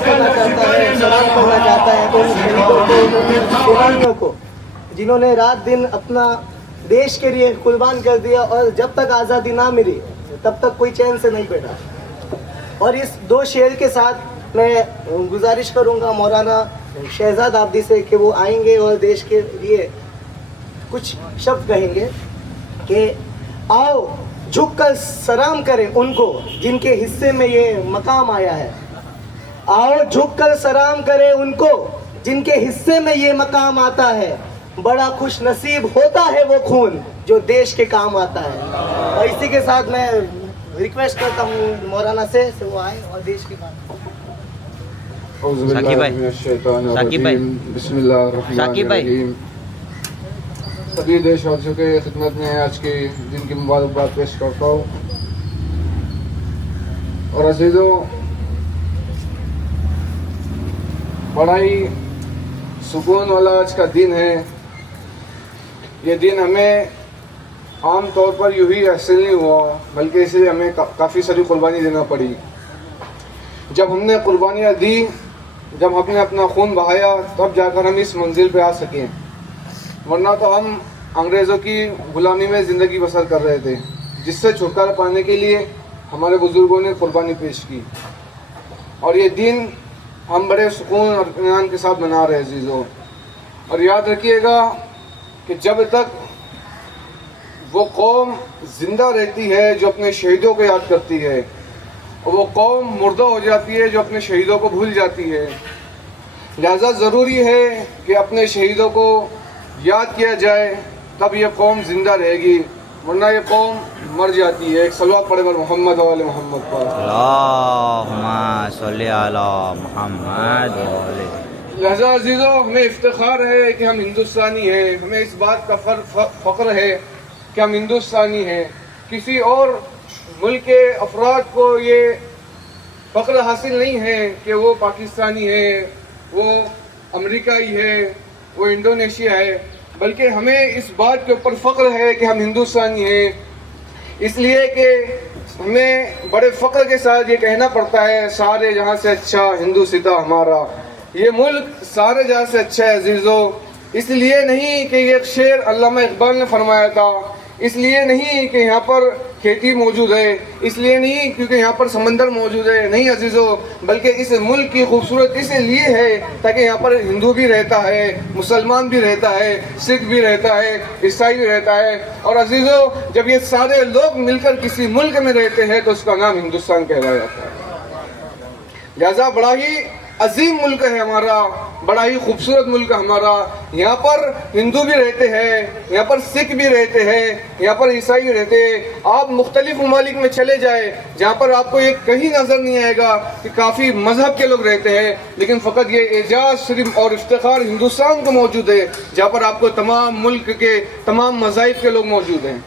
करना चाहता है, सलाम करना चाहता है उन शहीदों को, उन सेनानियों को जिन्होंने रात दिन अपना देश के लिए कुर्बान कर दिया और जब तक आज़ादी ना मिली तब तक कोई चैन से नहीं बैठा। और इस दो शेर के साथ मैं गुजारिश करूंगा मौलाना शहजाद आबदी से कि वो आएंगे और देश के लिए कुछ शब्द कहेंगे कि आओ झुककर सलाम करें उनको जिनके हिस्से में ये मकाम आया है। आओ झुककर सलाम करें उनको जिनके हिस्से में ये मकाम आता है। बड़ा खुश नसीब होता है वो खून जो देश के काम आता है। और इसी के साथ मैं रिक्वेस्ट करता हूँ मौलाना से वो आए और देश की बात। साकिब भाई, बिस्मिल्लाहिर्रहमानिर्रहीम। सभी देशवासियों के खिदमत में आज के दिन की मुबारकबाद पेश करता हूँ। और अजीज़ों, बड़ा ही सुकून वाला आज का दिन है। ये दिन हमें आम तौर पर यूं ही हासिल नहीं हुआ, बल्कि इसलिए हमें काफ़ी सारी कुर्बानी देना पड़ी। जब हमने कुर्बानियाँ दी, जब हमने अपना खून बहाया, तब जाकर हम इस मंजिल पे आ सकें, वरना तो हम अंग्रेज़ों की ग़ुलामी में ज़िंदगी बसर कर रहे थे, जिससे छुटकारा पाने के लिए हमारे बुज़ुर्गों ने कुर्बानी पेश की। और ये दिन हम बड़े सुकून और इत्मीनान के साथ मना रहे हैं अज़ीज़ों। और याद रखिएगा कि जब तक वो कौम ज़िंदा रहती है जो अपने शहीदों को याद करती है, और वो कौम मुर्दा हो जाती है जो अपने शहीदों को भूल जाती है। लिहाजा ज़रूरी है कि अपने शहीदों को याद किया जाए, तब ये कौम ज़िंदा रहेगी, वरना ये कौम मर जाती है। एक सलवात पढ़े पर मोहम्मद वाले मोहम्मद पर। अल्लाहुम्मा सल्ली अला मुहम्मद वाले। लिहाजा अज़ीज़ों, हमें इफ्तिखार है कि हम हिंदुस्तानी हैं। हमें इस बात का फ़ख्र है कि हम हिंदुस्तानी हैं। किसी और मुल्क के अफराद को ये फ़ख्र हासिल नहीं है कि वो पाकिस्तानी है, वो अमेरिकाई है, वो इंडोनेशिया है, बल्कि हमें इस बात के ऊपर फ़ख्र है कि हम हिंदुस्तानी हैं। इसलिए कि हमें बड़े फ़ख्र के साथ ये कहना पड़ता है, सारे जहाँ से अच्छा हिंदुस्तान हमारा। ये मुल्क सारे जहाँ से अच्छा है अज़ीज़ों। इसलिए नहीं कि ये शेर अल्लामा इक़बाल ने फरमाया था, इसलिए नहीं कि यहाँ पर खेती मौजूद है, इसलिए नहीं क्योंकि यहाँ पर समंदर मौजूद है, नहीं अज़ीज़ों, बल्कि इस मुल्क की खूबसूरत इसलिए है ताकि यहाँ पर हिंदू भी रहता है, मुसलमान भी रहता है, सिख भी रहता है, ईसाई भी रहता है। और अज़ीज़ों, जब ये सारे लोग मिलकर किसी मुल्क में रहते हैं तो उसका नाम हिंदुस्तान कहलाया जाता है। लिहाजा बड़ा ही अजीम मुल्क है हमारा, बड़ा ही खूबसूरत मुल्क है हमारा। यहाँ पर हिंदू भी रहते हैं, यहाँ पर सिख भी रहते हैं, यहाँ पर ईसाई भी रहते हैं। आप मुख्तलिफ ममालिक में चले जाए, जहाँ पर आपको ये कहीं नज़र नहीं आएगा कि काफ़ी मजहब के लोग रहते हैं, लेकिन फ़कत ये एजाज़ सिर्फ और इफ्तिखार हिंदुस्तान को मौजूद है, जहाँ पर आपको तमाम मुल्क के तमाम मज़ाहिब के लोग मौजूद हैं।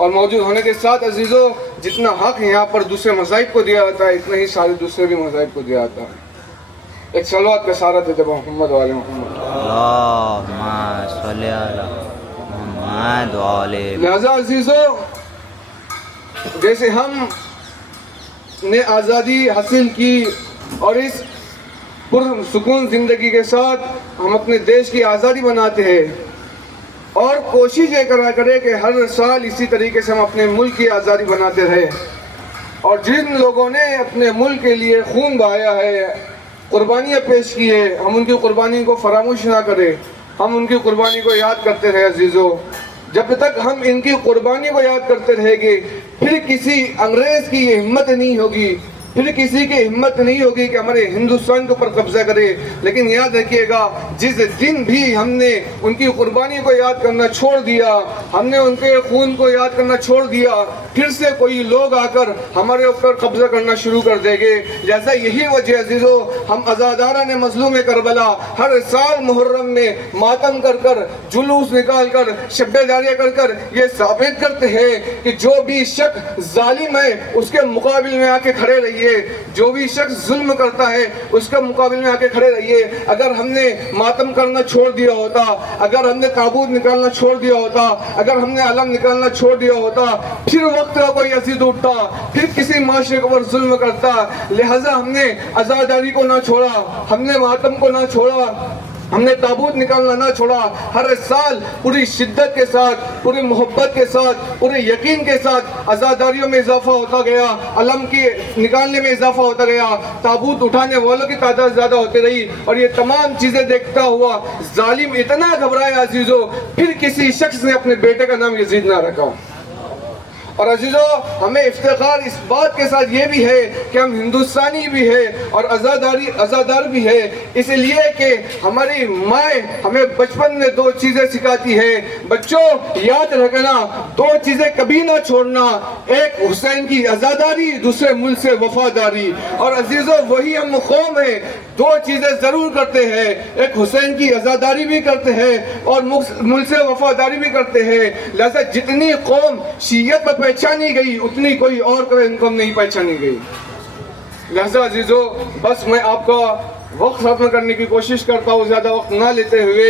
और मौजूद होने के साथ अज़ीज़ों, जितना हक़ यहाँ पर दूसरे मज़ाहिब को दिया जाता है, इतना ही सारे दूसरे भी मज़ाहिब को दिया जाता है। एक सलवात का सारा देते मोहम्मद वाले मोहम्मद। अल्लाहुम्मा सल्ली अला मुहम्मद वाले। लिहाजा अज़ीज़ों, जैसे हम ने आज़ादी हासिल की और इस पुरसुकून ज़िंदगी के साथ हम अपने देश की आज़ादी बनाते हैं, और कोशिश ये करा करें कि हर साल इसी तरीके से हम अपने मुल्क की आज़ादी बनाते रहें। और जिन लोगों ने अपने मुल्क के लिए खून बहाया है, कुर्बानियाँ पेश की है, हम उनकी कुर्बानी को फरामोश ना करें, हम उनकी कुर्बानी को याद करते रहे अज़ीज़ों। जब तक हम इनकी कुर्बानी को याद करते रहेंगे, फिर किसी अंग्रेज़ की ये हिम्मत नहीं होगी, फिर किसी की हिम्मत नहीं होगी कि हमारे हिंदुस्तान के ऊपर कब्जा करे। लेकिन याद रखिएगा, जिस दिन भी हमने उनकी कुर्बानी को याद करना छोड़ दिया, हमने उनके खून को याद करना छोड़ दिया, फिर से कोई लोग आकर हमारे ऊपर कब्जा करना शुरू कर देंगे। जैसा यही वजह अज़ीज़ों, हम आज़ादारा ने मज़लूम करबला हर साल मुहर्रम में मातम कर कर, जुलूस निकाल कर, शब्बे जारिया कर कर ये साबित करते हैं कि जो भी शख्स जालिम है उसके मुकाबिल में आके खड़े रहिए। رہیے. جو بھی شخص ظلم کرتا ہے اس کے مقابلے میں آ کے کھڑے رہیے. اگر ہم نے ماتم کرنا چھوڑ دیا ہوتا, اگر ہم نے تابوت نکالنا چھوڑ دیا ہوتا, اگر ہم نے علم نکالنا چھوڑ دیا ہوتا, پھر وقت کا کوئی یزید اٹھتا, پھر کسی معاشرے کے اوپر ظلم کرتا. لہٰذا ہم نے عزاداری کو نہ چھوڑا, ہم نے ماتم کو نہ چھوڑا, ہم نے تابوت نکالنا نہ چھوڑا. ہر سال پوری شدت کے ساتھ, پوری محبت کے ساتھ, پورے یقین کے ساتھ عزاداریوں میں اضافہ ہوتا گیا, علم کی نکالنے میں اضافہ ہوتا گیا, تابوت اٹھانے والوں کی تعداد زیادہ ہوتی رہی. اور یہ تمام چیزیں دیکھتا ہوا ظالم اتنا گھبرایا عزیزو, پھر کسی شخص نے اپنے بیٹے کا نام یزید نہ رکھا. اور عزیزو, ہمیں افتخار اس بات کے ساتھ یہ بھی ہے کہ ہم ہندوستانی بھی ہے اور عزادار بھی ہے, اس لیے کہ ہماری مائیں ہمیں بچپن میں دو چیزیں سکھاتی ہے. بچوں یاد رکھنا, دو چیزیں کبھی نہ چھوڑنا, ایک حسین کی عزاداری, دوسرے ملک سے وفاداری. اور عزیزو وہی ہم قوم ہیں, دو چیزیں ضرور کرتے ہیں, ایک حسین کی عزاداری بھی کرتے ہیں اور ملک سے وفاداری بھی کرتے ہیں. لہذا جتنی قوم شیعت پر پہچانی گئی اتنی کوئی اور قوم نہیں پہچانی گئی. لہذا عزیزو, بس میں آپ کا وقت ختم کرنے کی کوشش کرتا ہوں, زیادہ وقت نہ لیتے ہوئے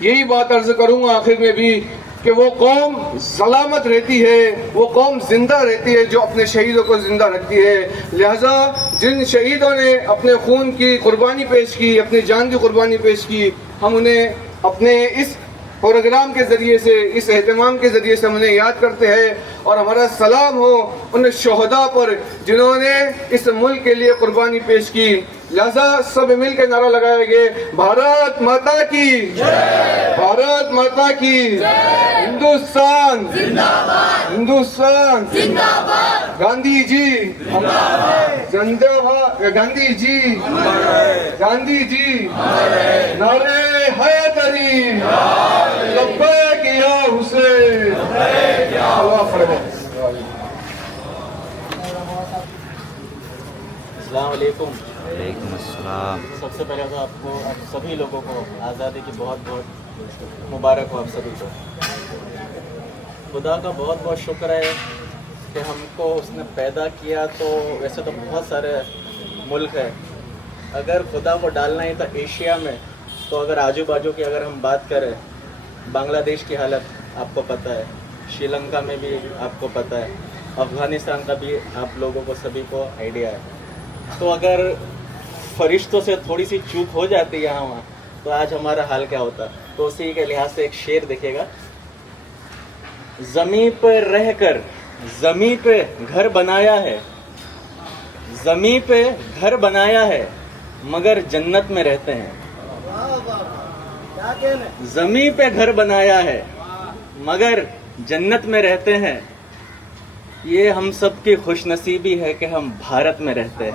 یہی بات عرض کروں گا آخر میں بھی کہ وہ قوم سلامت رہتی ہے, وہ قوم زندہ رہتی ہے جو اپنے شہیدوں کو زندہ رکھتی ہے. لہذا جن شہیدوں نے اپنے خون کی قربانی پیش کی, اپنی جان کی قربانی پیش کی, ہم انہیں اپنے اس پروگرام کے ذریعے سے, اس اہتمام کے ذریعے سے ہم انہیں یاد کرتے ہیں. اور ہمارا سلام ہو ان شہداء پر جنہوں نے اس ملک کے لیے قربانی پیش کی. لہذا سب مل کے نعرہ لگائیں گے, بھارت ماتا کی جے, بھارت ماتا کی جے, ہندوستان زندہ باد, ہندوستان زندہ باد, گاندھی جی زندہ باد, گاندھی جی, گاندھی جی, نعرے حیدری, لبیک یا حسین. اللہ فرمائے. السلام علیکم. وعلیکم السلام. سب سے پہلے تو آپ سبھی لوگوں کو آزادی کی بہت بہت مبارک ہو. آپ سبھی کو خدا کا بہت بہت شکر ہے کہ ہم کو اس نے پیدا کیا. تو ویسے تو بہت سارے ملک ہیں, اگر خدا کو ڈالنا ہی تھا ایشیا میں, تو اگر آجو باجو کی اگر ہم بات کریں, بنگلہ دیش کی حالت آپ کو پتہ ہے, شری لنکا میں بھی آپ کو پتہ ہے, افغانستان کا بھی آپ لوگوں کو سبھی کو آئیڈیا ہے. تو اگر فرشتوں سے تھوڑی سی چوک ہو جاتی ہے یہاں وہاں, تو آج ہمارا حال کیا ہوتا. تو اسی کے لحاظ سے ایک شعر دیکھے گا, زمین پہ رہ کر زمین پہ گھر بنایا ہے, زمین پہ گھر بنایا ہے مگر جنت میں رہتے ہیں. زمین پہ گھر بنایا ہے مگر جنت میں رہتے ہیں. یہ ہم سب کی خوش نصیبی ہے کہ ہم بھارت میں رہتے ہیں.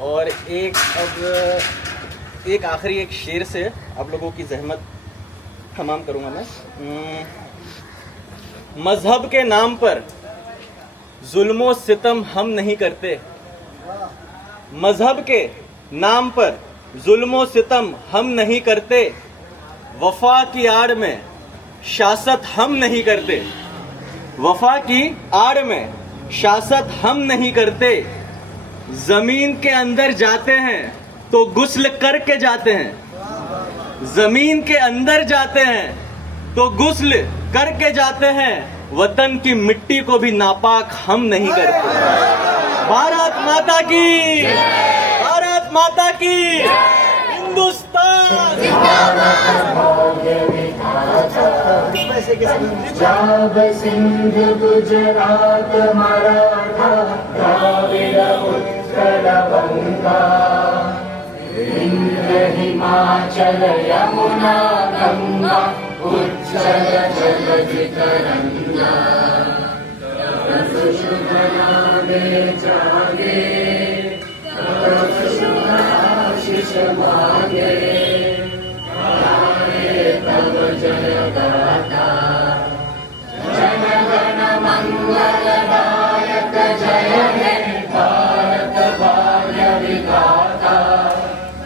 اور ایک آخری ایک شعر سے آپ لوگوں کی زحمت تمام کروں گا میں. مذہب کے نام پر ظلم و ستم ہم نہیں کرتے, مذہب کے نام پر ظلم و ستم ہم نہیں کرتے, وفا کی آڑ میں سیاست ہم نہیں کرتے, وفا کی آڑ میں سیاست ہم نہیں کرتے. زمین کے اندر جاتے ہیں تو غسل کر کے جاتے ہیں, زمین کے اندر جاتے ہیں تو غسل کر کے جاتے ہیں. وطن کی مٹی کو بھی ناپاک ہم نہیں کرتے. بھارت ماتا کی, بھارت ماتا کی, ہندوستان پنجاب سندھ گجرات مراٹھا دراوڑ اتکل بنگا وندھیہ ہماچل یمنا گنگا اچل جلدھی ترنگا. تب شبھ نامے جاگے, تب شبھ آشیش مانگے, تب جے گاتا, جن گن منگل دایک جے ہے بھارت بھاگیہ ودھاتا.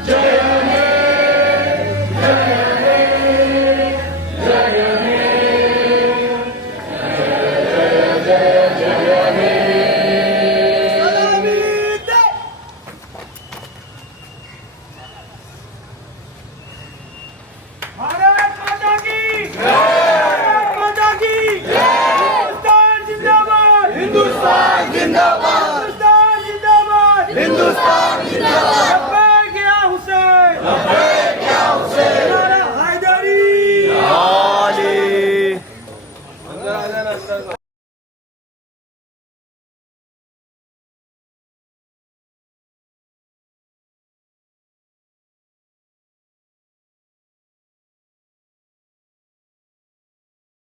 جے ہے, جے ہے, جے ہے, جے جے جے ہے. अंदर आ जाना अंदर